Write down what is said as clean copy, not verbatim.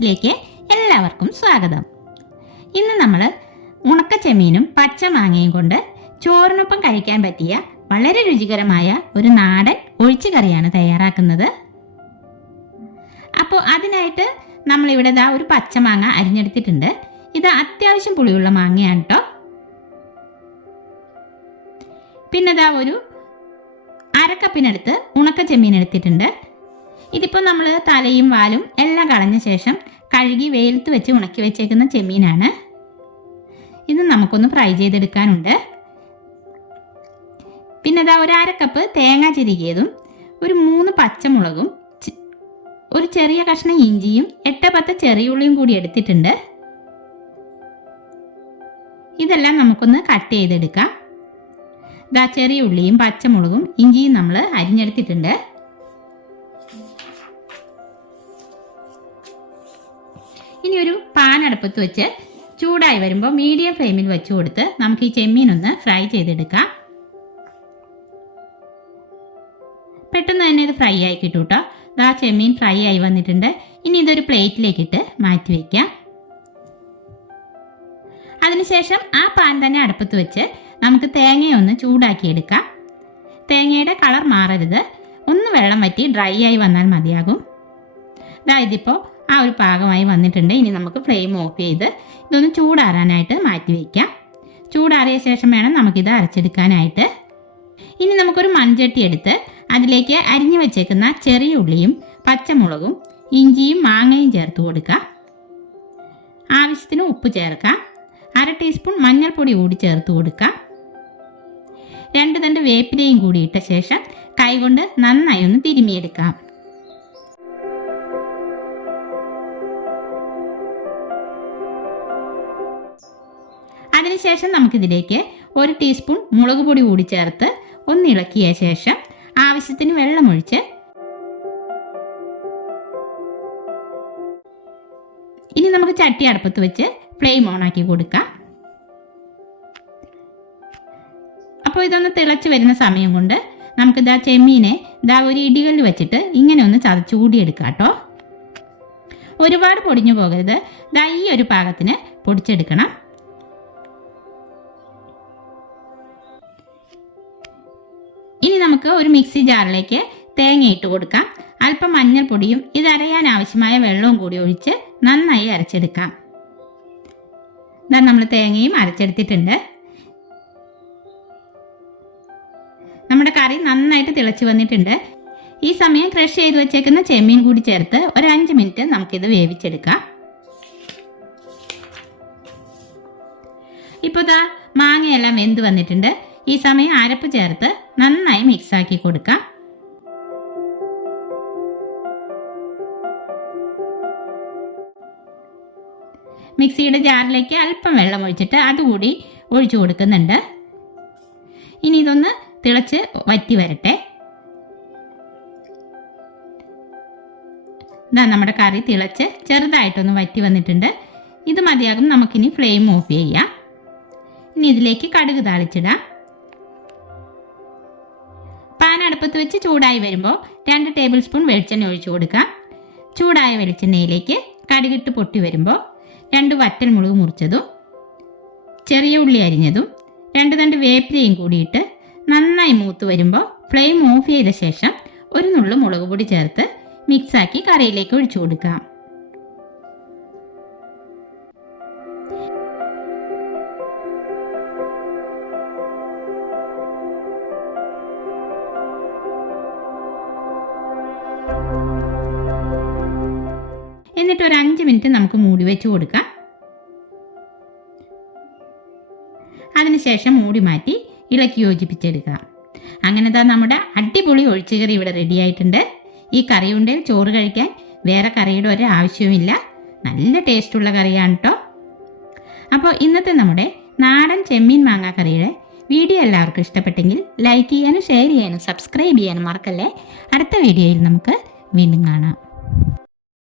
റെസിപ്പീസിലേക്ക് എല്ലാവർക്കും സ്വാഗതം. ഇന്ന് നമ്മൾ ഉണക്ക ചെമ്മീനും പച്ച മാങ്ങയും കൊണ്ട് ചോറിനൊപ്പം കഴിക്കാൻ പറ്റിയ വളരെ രുചികരമായ ഒരു നാടൻ ഒഴിച്ചുകറിയാണ് തയ്യാറാക്കുന്നത്. അപ്പോൾ അതിനായിട്ട് നമ്മളിവിടെ ഒരു പച്ചമാങ്ങ അരിഞ്ഞെടുത്തിട്ടുണ്ട്. ഇത് അത്യാവശ്യം പുളിയുള്ള മാങ്ങയാണ് കേട്ടോ. പിന്നെ ഒരു അരക്കപ്പിനടുത്ത് ഉണക്ക ചെമ്മീൻ എടുത്തിട്ടുണ്ട്. ഇതിപ്പോൾ നമ്മൾ തലയും വാലും എല്ലാം കളഞ്ഞ ശേഷം കഴുകി വെയിലത്ത് വെച്ച് ഉണക്കി വെച്ചേക്കുന്ന ചെമ്മീനാണ്. ഇത് നമുക്കൊന്ന് ഫ്രൈ ചെയ്തെടുക്കാനുണ്ട്. പിന്നെ ഒരു അരക്കപ്പ് തേങ്ങ ചിരകിയതും ഒരു 3 പച്ചമുളകും ഒരു ചെറിയ കഷ്ണം ഇഞ്ചിയും 8-10 ചെറിയ ഉള്ളിയും കൂടി എടുത്തിട്ടുണ്ട്. ഇതെല്ലാം നമുക്കൊന്ന് കട്ട് ചെയ്തെടുക്കാം. ചെറിയ ഉള്ളിയും പച്ചമുളകും ഇഞ്ചിയും നമ്മൾ അരിഞ്ഞെടുത്തിട്ടുണ്ട്. ഇനി ഒരു പാൻ അടുപ്പത്ത് വെച്ച് ചൂടായി വരുമ്പോൾ മീഡിയം ഫ്ലെയിമിൽ വെച്ച് കൊടുത്ത് നമുക്ക് ഈ ചെമ്മീനൊന്ന് ഫ്രൈ ചെയ്തെടുക്കാം. പെട്ടെന്ന് തന്നെ ഇത് ഫ്രൈ ആയി കിട്ടും കേട്ടോ. ചെമ്മീൻ ഫ്രൈ ആയി വന്നിട്ടുണ്ട്. ഇനി ഇതൊരു പ്ലേറ്റിലേക്കിട്ട് മാറ്റി വയ്ക്കാം. അതിനുശേഷം ആ പാൻ തന്നെ അടുപ്പത്ത് വെച്ച് നമുക്ക് തേങ്ങയൊന്ന് ചൂടാക്കിയെടുക്കാം. തേങ്ങയുടെ കളർ മാറരുത്, ഒന്ന് വെള്ളം വറ്റി ഡ്രൈ ആയി വന്നാൽ മതിയാകും. ഇതിപ്പോൾ ആ ഒരു പാകമായി വന്നിട്ടുണ്ട്. ഇനി നമുക്ക് ഫ്ലെയിം ഓഫ് ചെയ്ത് ഇതൊന്ന് ചൂടാറാനായിട്ട് മാറ്റി വയ്ക്കാം. ചൂടാറിയ ശേഷം വേണം നമുക്കിത് അരച്ചെടുക്കാനായിട്ട്. ഇനി നമുക്കൊരു മൺചട്ടി എടുത്ത് അതിലേക്ക് അരിഞ്ഞു വെച്ചേക്കുന്ന ചെറിയ ഉള്ളിയും പച്ചമുളകും ഇഞ്ചിയും മാങ്ങയും ചേർത്ത് കൊടുക്കാം. ആവശ്യത്തിന് ഉപ്പ് ചേർക്കാം. 1/2 ടീസ്പൂൺ മഞ്ഞൾപ്പൊടി കൂടി ചേർത്ത് കൊടുക്കാം. 2 തണ്ട് വേപ്പിലയും കൂടി ഇട്ട ശേഷം കൈകൊണ്ട് നന്നായി ഒന്ന് തിരുമിയെടുക്കാം. അതിനുശേഷം നമുക്കിതിലേക്ക് 1 ടീസ്പൂൺ മുളക് പൊടി കൂടി ചേർത്ത് ഒന്ന് ഇളക്കിയ ശേഷം ആവശ്യത്തിന് വെള്ളമൊഴിച്ച് ഇനി നമുക്ക് ചട്ടി അടുപ്പത്ത് വെച്ച് ഫ്ലെയിം ഓൺ ആക്കി കൊടുക്കാം. അപ്പോൾ ഇതൊന്ന് തിളച്ച് വരുന്ന സമയം കൊണ്ട് നമുക്ക് ചെമ്മീനെ ഒരു ഇടികല്ല് വെച്ചിട്ട് ഇങ്ങനെ ഒന്ന് ചതച്ച് കൂടിയെടുക്കാം കേട്ടോ. ഒരുപാട് പൊടിഞ്ഞു പോകരുത്. ഈ ഒരു പാകത്തിന് പൊടിച്ചെടുക്കണം. ഇനി നമുക്ക് ഒരു മിക്സി ജാറിലേക്ക് തേങ്ങ ഇട്ട് കൊടുക്കാം. അല്പം മഞ്ഞൾപ്പൊടിയും ഇത് അരയാൻ ആവശ്യമായ വെള്ളവും കൂടി ഒഴിച്ച് നന്നായി അരച്ചെടുക്കാം. നമ്മൾ തേങ്ങയും അരച്ചെടുത്തിട്ടുണ്ട്. നമ്മുടെ കറി നന്നായിട്ട് തിളച്ച് വന്നിട്ടുണ്ട്. ഈ സമയം ക്രഷ് ചെയ്ത് വെച്ചേക്കുന്ന ചെമ്മീൻ കൂടി ചേർത്ത് ഒരു 5 മിനിറ്റ് നമുക്കിത് വേവിച്ചെടുക്കാം. ഇപ്പോൾ മാങ്ങയെല്ലാം വെന്ത് വന്നിട്ടുണ്ട്. ഈ സമയം അരപ്പ് ചേർത്ത് നന്നായി മിക്സാക്കി കൊടുക്കാം. മിക്സിയുടെ ജാറിലേക്ക് അല്പം വെള്ളം ഒഴിച്ചിട്ട് അതുകൂടി ഒഴിച്ചു കൊടുക്കുന്നുണ്ട്. ഇനി ഇതൊന്ന് തിളച്ച് വറ്റി വരട്ടെ. നമ്മുടെ കറി തിളച്ച് ചെറുതായിട്ടൊന്ന് വറ്റി വന്നിട്ടുണ്ട്. ഇത് മതിയാകും. നമുക്കിനി ഫ്ലെയിം ഓഫ് ചെയ്യാം. ഇനി ഇതിലേക്ക് കടുക് താളിച്ചിടാം. പാൻ അടുപ്പത്ത് വെച്ച് ചൂടായി വരുമ്പോൾ 2 ടേബിൾ സ്പൂൺ വെളിച്ചെണ്ണ ഒഴിച്ചു കൊടുക്കാം. ചൂടായ വെളിച്ചെണ്ണയിലേക്ക് കടുകിട്ട് പൊട്ടി വരുമ്പോൾ 2 വറ്റൽമുളക് മുറിച്ചതും ചെറിയ ഉള്ളി അരിഞ്ഞതും 2 തണ്ട് വേപ്പിലയും കൂടിയിട്ട് നന്നായി മൂത്ത് വരുമ്പോൾ ഫ്ലെയിം ഓഫ് ചെയ്ത ശേഷം ഒരു നുള്ളു മുളക് പൊടി ചേർത്ത് മിക്സാക്കി കറിയിലേക്ക് ഒഴിച്ചു കൊടുക്കാം. എന്നിട്ട് ഒരു 5 മിനിറ്റ് നമുക്ക് മൂടി വെച്ച് കൊടുക്കാം. അതിനുശേഷം മൂടി മാറ്റി ഇളക്കി യോജിപ്പിച്ചെടുക്കാം. അങ്ങനെ നമ്മുടെ അടിപൊളി ഒഴിച്ചുകറി ഇവിടെ റെഡി ആയിട്ടുണ്ട്. ഈ കറി ഉണ്ടെങ്കിൽ ചോറ് കഴിക്കാൻ വേറെ കറിയുടെ ഒരു ആവശ്യവുമില്ല. നല്ല ടേസ്റ്റുള്ള കറിയാണ് കേട്ടോ. അപ്പോൾ ഇന്നത്തെ നമ്മുടെ നാടൻ ചെമ്മീൻ മാങ്ങ കറിയുടെ വീഡിയോ എല്ലാവർക്കും ഇഷ്ടപ്പെട്ടെങ്കിൽ ലൈക്ക് ചെയ്യാനും ഷെയർ ചെയ്യാനും സബ്സ്ക്രൈബ് ചെയ്യാനും മറക്കല്ലേ. അടുത്ത വീഡിയോയിൽ നമുക്ക് വീണ്ടും കാണാം.